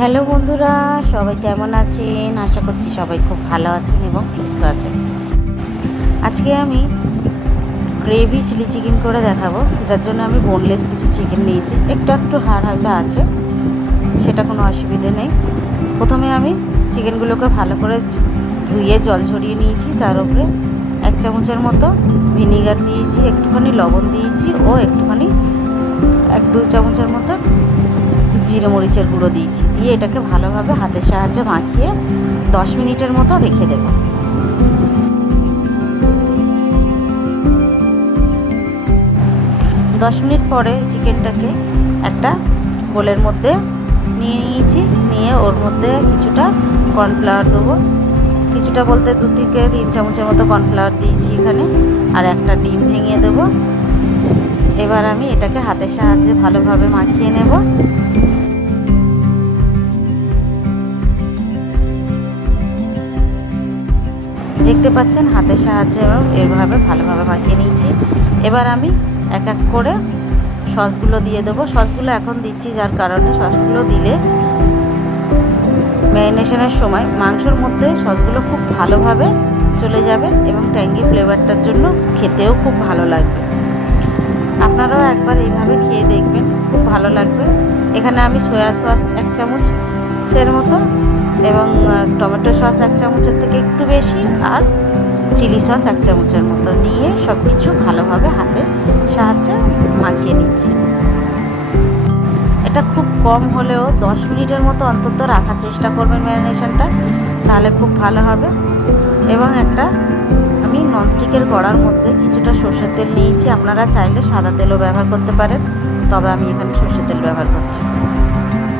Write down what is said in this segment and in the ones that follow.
Hello বন্ধুরা, সবাই কেমন আছেন? আশা করছি সবাই খুব ভালো আছেন এবং সুস্থ আছেন। আজকে আমি গ্রেভি চিলি চিকেন করে দেখাবো, যার জন্য আমি বোনলেস কিছু চিকেন নিয়েছি। একটু একটু হাড় হয়তো আছে, সেটা কোনো অসুবিধে নেই। প্রথমে আমি চিকেনগুলোকে ভালো করে ধুয়ে জল ঝরিয়ে নিয়েছি। তার উপরে 1 চামচের মতো ভিনিগার দিয়েছি, একটুখানি লবণ দিয়েছি ও একটুখানি 1-2 চামচের মতো জিরে মরিচের গুঁড়ো দিয়েছি। দিয়ে এটাকে ভালোভাবে হাতের সাহায্যে মাখিয়ে 10 মিনিটের মতো রেখে দেব। 10 মিনিট পরে চিকেনটাকে একটা বোলের মধ্যে নিয়ে নিয়েছি। নিয়ে ওর মধ্যে কিছুটা কর্নফ্লাওয়ার দেবো। কিছুটা বলতে 2 থেকে 3 চামচের মতো কর্নফ্লাওয়ার দিয়েছি এখানে। আর একটা ডিম ভেঙে দেবো। এবার আমি এটাকে হাতের সাহায্যে ভালোভাবে মাখিয়ে নেব। দেখতে পাচ্ছেন হাতের সাহায্যে এভাবে ভালোভাবে মাখিয়ে নিয়েছি। এবার আমি এক এক করে সসগুলো দিয়ে দেবো। সসগুলো এখন দিচ্ছি, যার কারণে সসগুলো দিলে ম্যারিনেশনের সময় মাংসর মধ্যে সসগুলো খুব ভালোভাবে চলে যাবে এবং ট্যাঙ্গি ফ্লেভারটার জন্য খেতেও খুব ভালো লাগবে। আপনারাও একবার এইভাবে খেয়ে দেখবেন, খুব ভালো লাগবে। এখানে আমি সয়া সস 1 চামচের মতো এবং টমেটো সস 1 চামচের থেকে একটু বেশি আর চিলি সস 1 চামচের মতো নিয়ে সব কিছু ভালোভাবে হাতের সাহায্যে মাখিয়ে নিচ্ছি। এটা খুব কম হলেও 10 মিনিটের মতো অন্তত রাখার চেষ্টা করবেন ম্যারিনেশনটা, তাহলে খুব ভালো হবে। এবং একটা আমি ননস্টিকের কড়ার মধ্যে কিছুটা সর্ষের তেল নিয়েছি। আপনারা চাইলে সাদা তেলও ব্যবহার করতে পারেন, তবে আমি এখানে সর্ষের তেল ব্যবহার করছি।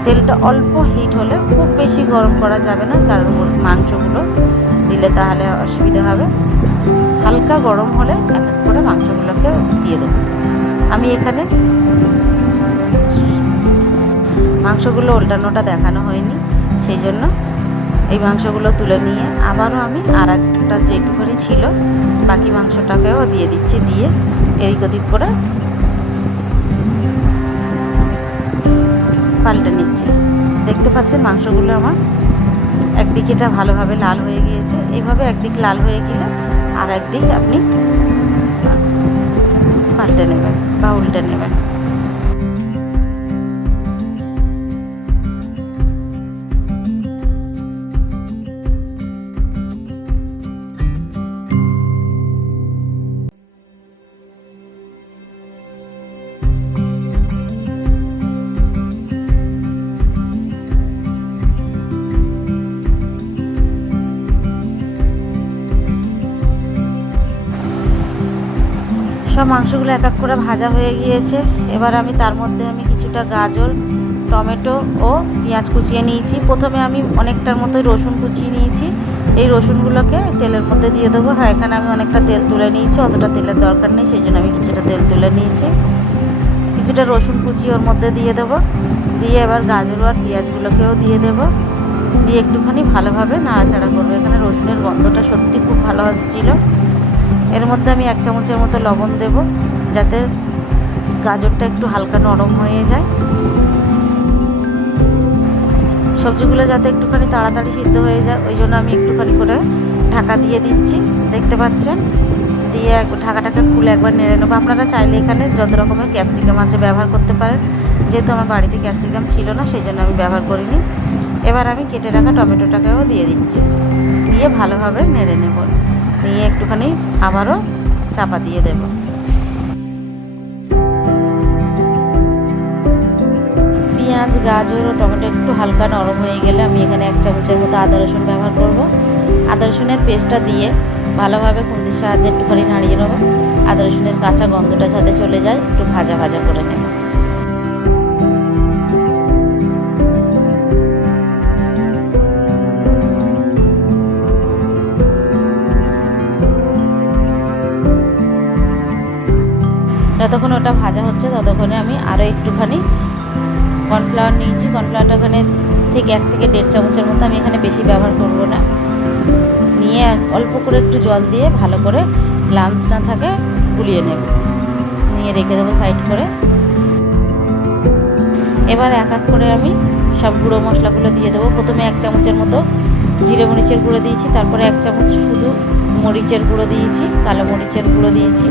তেলটা অল্প হিট হলে, খুব বেশি গরম করা যাবে না, কারণ মাংসগুলো দিলে তাহলে অসুবিধা হবে। হালকা গরম হলে এক এক করে মাংসগুলোকে দিয়ে দেবো। আমি এখানে মাংসগুলো উল্টানোটা দেখানো হয়নি, সেই জন্য এই মাংসগুলো তুলে নিয়ে আবারও আমি আর একটা যেটুকুনি ছিল বাকি মাংসটাকেও দিয়ে দিচ্ছি। দিয়ে এদিক ওদিক করে পাল্টে নিচ্ছি। দেখতে পাচ্ছেন মাংসগুলো আমার একদিকেটা ভালোভাবে লাল হয়ে গিয়েছে। এইভাবে একদিক লাল হয়ে গেলে আর একদিক আপনি পাল্টে নেবেন বা উল্টে নেবেন। সব মাংসগুলো এক এক করে ভাজা হয়ে গিয়েছে। এবার আমি তার মধ্যে কিছুটা গাজর, টমেটো ও পেঁয়াজ কুচিয়ে নিয়েছি। প্রথমে আমি অনেকটার মতোই রসুন কুচিয়ে নিয়েছি। এই রসুনগুলোকে তেলের মধ্যে দিয়ে দেবো। হ্যাঁ, এখানে আমি অনেকটা তেল তুলে নিয়েছি, অতটা তেলের দরকার নেই, সেই জন্য আমি কিছুটা তেল তুলে নিয়েছি। কিছুটা রসুন কুচি ওর মধ্যে দিয়ে দেবো। দিয়ে এবার গাজর আর পেঁয়াজগুলোকেও দিয়ে দেবো। দিয়ে একটুখানি ভালোভাবে নাড়াচাড়া করবো। এখানে রসুনের গন্ধটা সত্যি খুব ভালো আসছিল। এর মধ্যে আমি 1 চামচের মতো লবণ দেব, যাতে গাজরটা একটু হালকা নরম হয়ে যায়। সবজিগুলো যাতে একটুখানি তাড়াতাড়ি সিদ্ধ হয়ে যায়, ওই জন্য আমি একটুখানি করে ঢাকা দিয়ে দিচ্ছি। দেখতে পাচ্ছেন। দিয়ে ঢাকাটাকে খুলে একবার নেড়ে নেবো। আপনারা চাইলে এখানে যত রকমের ক্যাপসিকাম আছে ব্যবহার করতে পারেন। যেহেতু আমার বাড়িতে ক্যাপসিকাম ছিল না, সেই জন্য আমি ব্যবহার করিনি। এবার আমি কেটে রাখা টমেটোটাকেও দিয়ে দিচ্ছি। দিয়ে ভালোভাবে নেড়ে নেব। নিয়ে একটুখানি আবারও চাপা দিয়ে দেব। পেঁয়াজ, গাজর ও টমেটো একটু হালকা নরম হয়ে গেলে আমি এখানে 1 চামচের মতো আদা রসুন ব্যবহার করব। আদা রসুনের পেস্টটা দিয়ে ভালোভাবে খুন্তির সাহায্যে একটুখানি নাড়িয়ে নেব। আদা রসুনের কাঁচা গন্ধটা যাতে চলে যায়, একটু ভাজা ভাজা করে নেব। যতক্ষণ ওটা ভাজা হচ্ছে ততক্ষণে আমি আরও একটুখানি কর্নফ্লাওয়ার নিয়েছি। কর্নফ্লাওয়ারটা ওখানে থেকে 1 থেকে 1.5 চামচের মতো, আমি এখানে বেশি ব্যবহার করব না। নিয়ে অল্প করে একটু জল দিয়ে ভালো করে লাঞ্চ না থাকে গুলিয়ে নেব। নিয়ে রেখে দেবো সাইড করে। এবার এক এক করে আমি সব গুঁড়ো মশলাগুলো দিয়ে দেবো। প্রথমে 1 চামচের মতো জিরে মরিচের গুঁড়ো দিয়েছি, তারপরে 1 চামচ শুধু মরিচের গুঁড়ো দিয়েছি, কালো মরিচের গুঁড়ো দিয়েছি,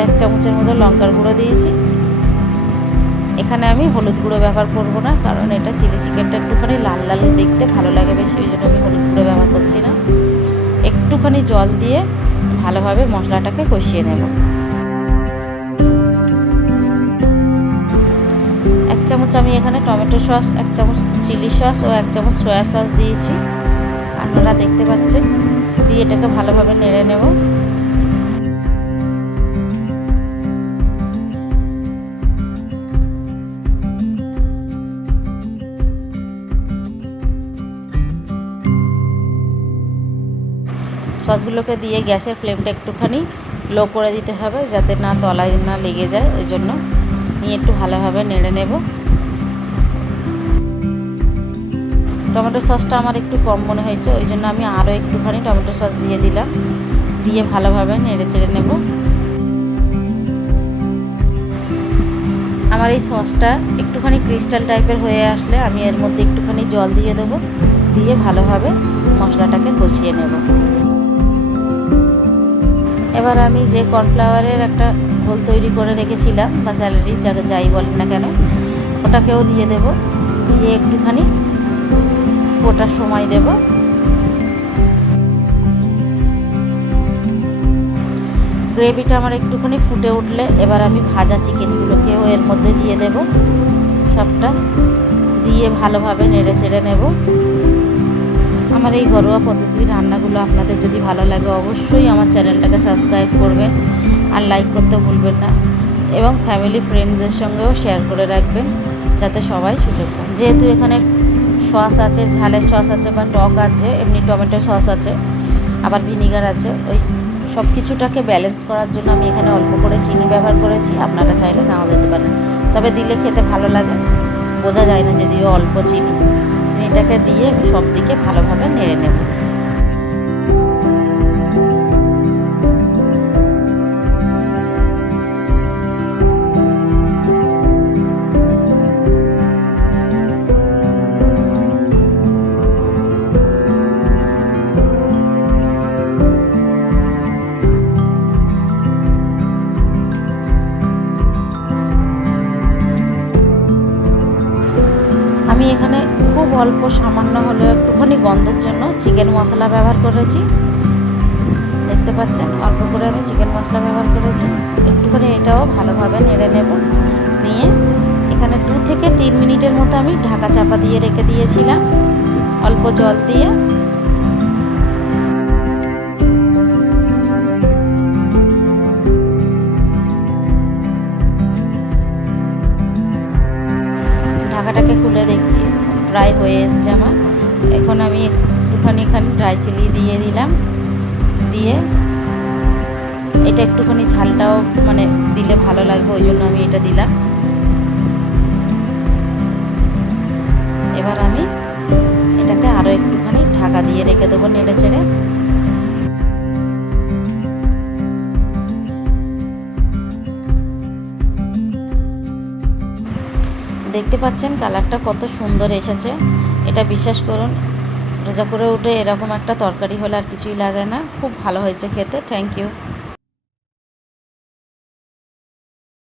1 চামচের মতো লঙ্কার গুঁড়ো দিয়েছি। এখানে আমি হলুদ গুঁড়ো ব্যবহার করব না, কারণ এটা চিলি চিকেনটা একটুখানি লাল লাল দেখতে ভালো লাগে বেশি, ওই জন্য আমি হলুদ গুঁড়ো ব্যবহার করছি না। একটুখানি জল দিয়ে ভালোভাবে মশলাটাকে কষিয়ে নেব। 1 চামচ আমি এখানে টমেটো সস, 1 চামচ চিলি সস ও 1 চামচ সয়া সস দিয়েছি, আপনারা দেখতে পাচ্ছেন। দিয়ে এটাকে ভালোভাবে নেড়ে নেব। সসগুলোকে দিয়ে গ্যাসের ফ্লেমটা একটুখানি লো করে দিতে হবে, যাতে না তলায় না লেগে যায়, ওই জন্য নিয়ে একটু ভালোভাবে নেড়ে নেব। টমেটো সসটা আমার একটু কম মনে হয়েছে, ওই জন্য আমি আরও একটুখানি টমেটো সস দিয়ে দিলাম। দিয়ে ভালোভাবে নেড়ে চেড়ে নেব। আমার এই সসটা একটুখানি ক্রিস্টাল টাইপের হয়ে আসলে আমি এর মধ্যে একটুখানি জল দিয়ে দেবো, দিয়ে ভালোভাবে মশলাটাকে কষিয়ে নেব। এবার আমি যে কর্নফ্লাওয়ারের একটা ঘোল তৈরি করে রেখেছিলাম বা স্যালারি যাই বলেন না কেন, ওটাকেও দিয়ে দেব। দিয়ে একটুখানি ফোটার সময় দেব। গ্রেভিটা আমার একটুখানি ফুটে উঠলে এবার আমি ভাজা চিকেনগুলোকেও এর মধ্যে দিয়ে দেব। সবটা দিয়ে ভালোভাবে নেড়ে চেড়ে নেব। আমার এই ঘরোয়া পদ্ধতির রান্নাগুলো আপনাদের যদি ভালো লাগে অবশ্যই আমার চ্যানেলটাকে সাবস্ক্রাইব করবেন আর লাইক করতে ভুলবেন না, এবং ফ্যামিলি ফ্রেন্ডসদের সঙ্গেও শেয়ার করে রাখবেন, যাতে সবাই সুযোগ পায়। যেহেতু এখানে সস আছে, ঝালের সস আছে বা টক আছে, এমনি টমেটো সস আছে, আবার ভিনিগার আছে, ওই সব কিছুটাকে ব্যালেন্স করার জন্য আমি এখানে অল্প করে চিনি ব্যবহার করেছি। আপনারা চাইলে নাও দিতে পারেন, তবে দিলে খেতে ভালো লাগে, বোঝা যায় না যদিও অল্প চিনি। চিনিটাকে দিয়ে আমি সব দিকে ভালোভাবে নেড়ে নেব। আমি এখানে খুব অল্প সামান্য হলেও একটুখানি গন্ধের জন্য চিকেন মশলা ব্যবহার করেছি। দেখতে পাচ্ছেন অল্প করে আমি চিকেন মশলা ব্যবহার করেছি। একটুখানি এটাও ভালোভাবে নেড়ে নেব। নিয়ে এখানে 2 থেকে 3 মিনিটের মতো আমি ঢাকা চাপা দিয়ে রেখে দিয়েছিলাম অল্প জল দিয়ে। ঢাকাটাকে খুলে দেখছি প্রায় হয়ে এসছে আমার। এখন আমি একটুখানি এখানে ড্রাই চিলি দিয়ে দিলাম। দিয়ে এটা একটুখানি ঝালটাও মানে দিলে ভালো লাগবে, ওই জন্য আমি এটা দিলাম। এবার আমি এটাকে আরও একটুখানি ঢাকা দিয়ে রেখে দেবো নেড়ে চেড়ে। দেখতে পাচ্ছেন কালারটা কত সুন্দর এসেছে। এটা বিশ্বাস করুন, রোজা করে উঠে এরকম একটা তরকারি হলে আর কিছুই লাগে না। খুব ভালো হয়েছে খেতে। Thank you.